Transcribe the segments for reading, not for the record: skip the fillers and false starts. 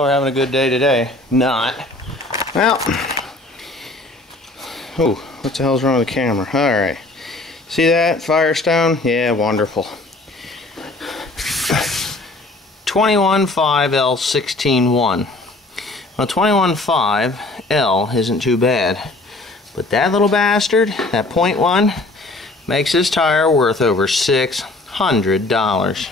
We're having a good day today. Not. Well. Oh, what the hell's wrong with the camera? Alright. See that? Firestone? Yeah, wonderful. 21.5L16.1. Well, 21.5L isn't too bad. But that little bastard, that .1, makes this tire worth over $600.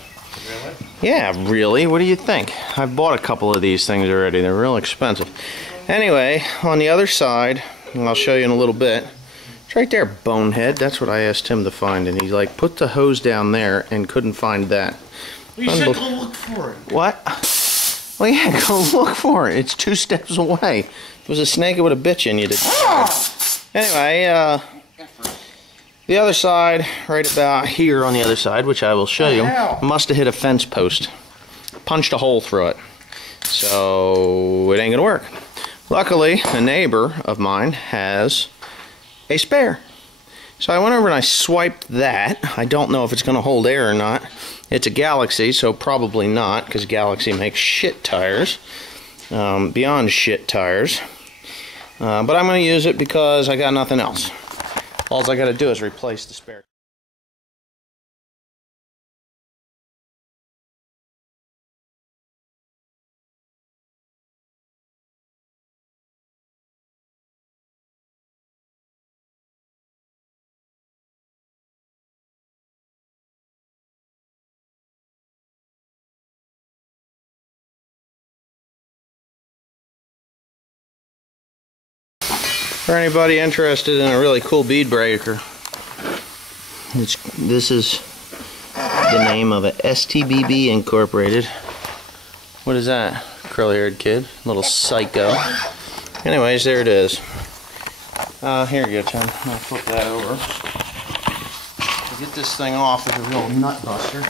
Really? Yeah, really? What do you think? I've bought a couple of these things already. They're real expensive. Anyway, on the other side, and I'll show you in a little bit, it's right there, bonehead. That's what I asked him to find, and he like put the hose down there and couldn't find that. You said go look for it. What? Well, yeah, go look for it. It's 2 steps away. If it was a snake, it would have bit you and you'd have... Anyway, the other side, right about here on the other side, which I will show you, must have hit a fence post. Punched a hole through it. So, it ain't gonna work. Luckily, a neighbor of mine has a spare. So I went over and I swiped that. I don't know if it's gonna hold air or not. It's a Galaxy, so probably not, because Galaxy makes shit tires. Beyond shit tires. But I'm going to use it because I got nothing else. All I got to do is replace the spare. For anybody interested in a really cool bead breaker, this is the name of it, STBB Incorporated. What is that? Curly-haired kid, little psycho. Anyways, there it is. Here you go, Tim. I'll flip that over. To get this thing off is a real nut buster.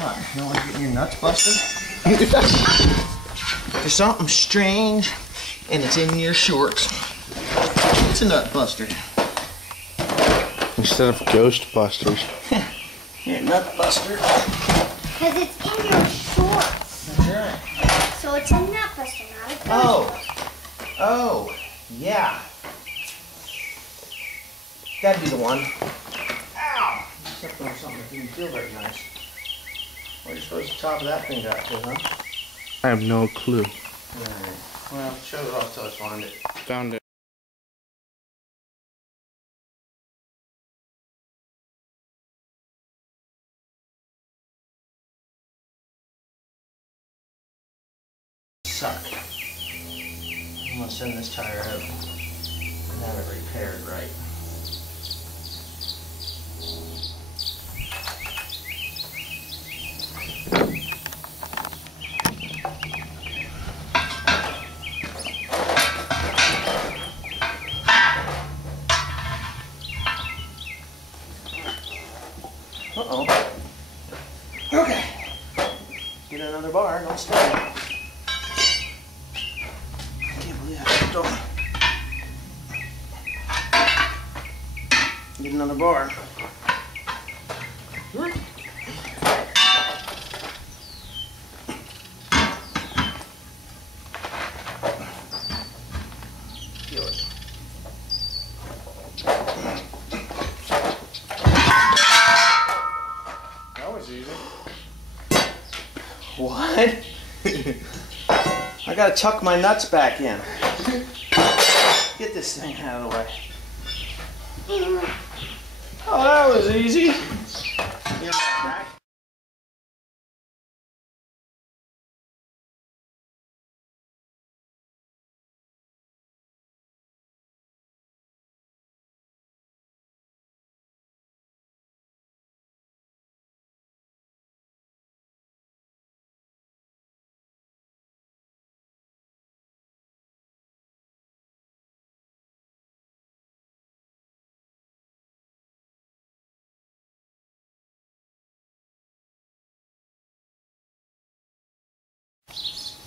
What, you don't like getting your nuts busted? There's something strange. And it's in your shorts. It's a nut buster. Instead of ghost busters. You're a nut buster. Because it's in your shorts. That's right. So it's a nut buster, not a ghost buster. Oh, yeah. That'd be the one. Ow! Except on something that didn't feel very nice. What do you suppose the top of that thing got to, huh? I have no clue. Alright. Well, show it off till I find it. Found it. Suck. I'm gonna send this tire out and have it repaired right. Uh-oh. Okay. Get another bar, don't stay. I can't believe I stepped on. Get another bar. Feel it. What? I gotta tuck my nuts back in. Get this thing out of the way. Oh, that was easy. You're right.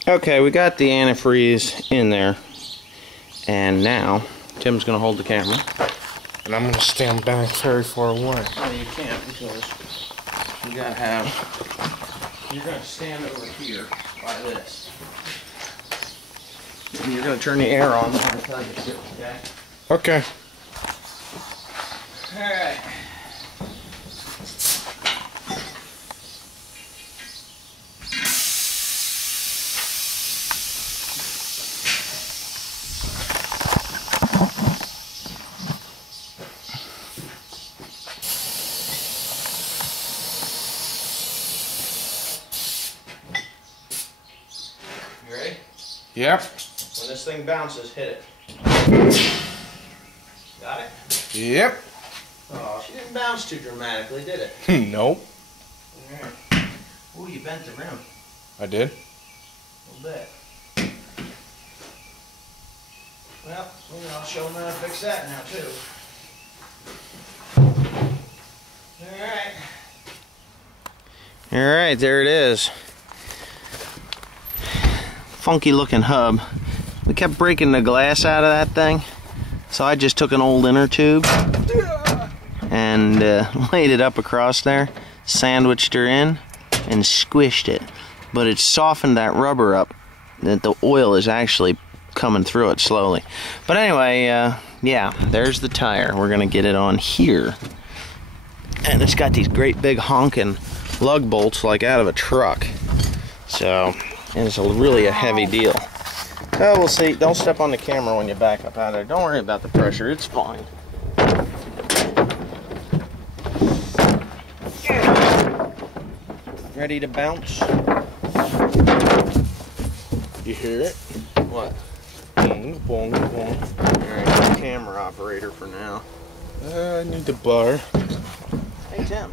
Okay, we got the antifreeze in there, and now Tim's going to hold the camera. And I'm going to stand back very far away. Oh, you can't because you got to have You're going to stand over here by this. And you're going to turn the air on when I tell you to, okay? Okay. Alright. You ready? Yep. When this thing bounces, hit it. Got it? Yep. Oh, she didn't bounce too dramatically, did it? Nope. Alright. Ooh, you bent the rim I did. a little bit. Well, I'll show them how to fix that now, too. Alright. Alright, there it is. Funky looking hub. We kept breaking the glass out of that thing, so I just took an old inner tube and laid it up across there, sandwiched her in, and squished it. But it softened that rubber up, that the oil is actually coming through it slowly. But anyway, yeah, there's the tire. We're gonna get it on here, and it's got these great big honking lug bolts like out of a truck. So it's really a heavy deal. Oh, we'll see. Don't step on the camera when you back up out of there. Don't worry about the pressure. It's fine. Ready to bounce? You hear it? What? Boom, boom, boom. Alright, camera operator for now. I need the bar. Hey, Tim.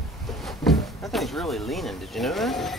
That thing's really leaning. Did you know that?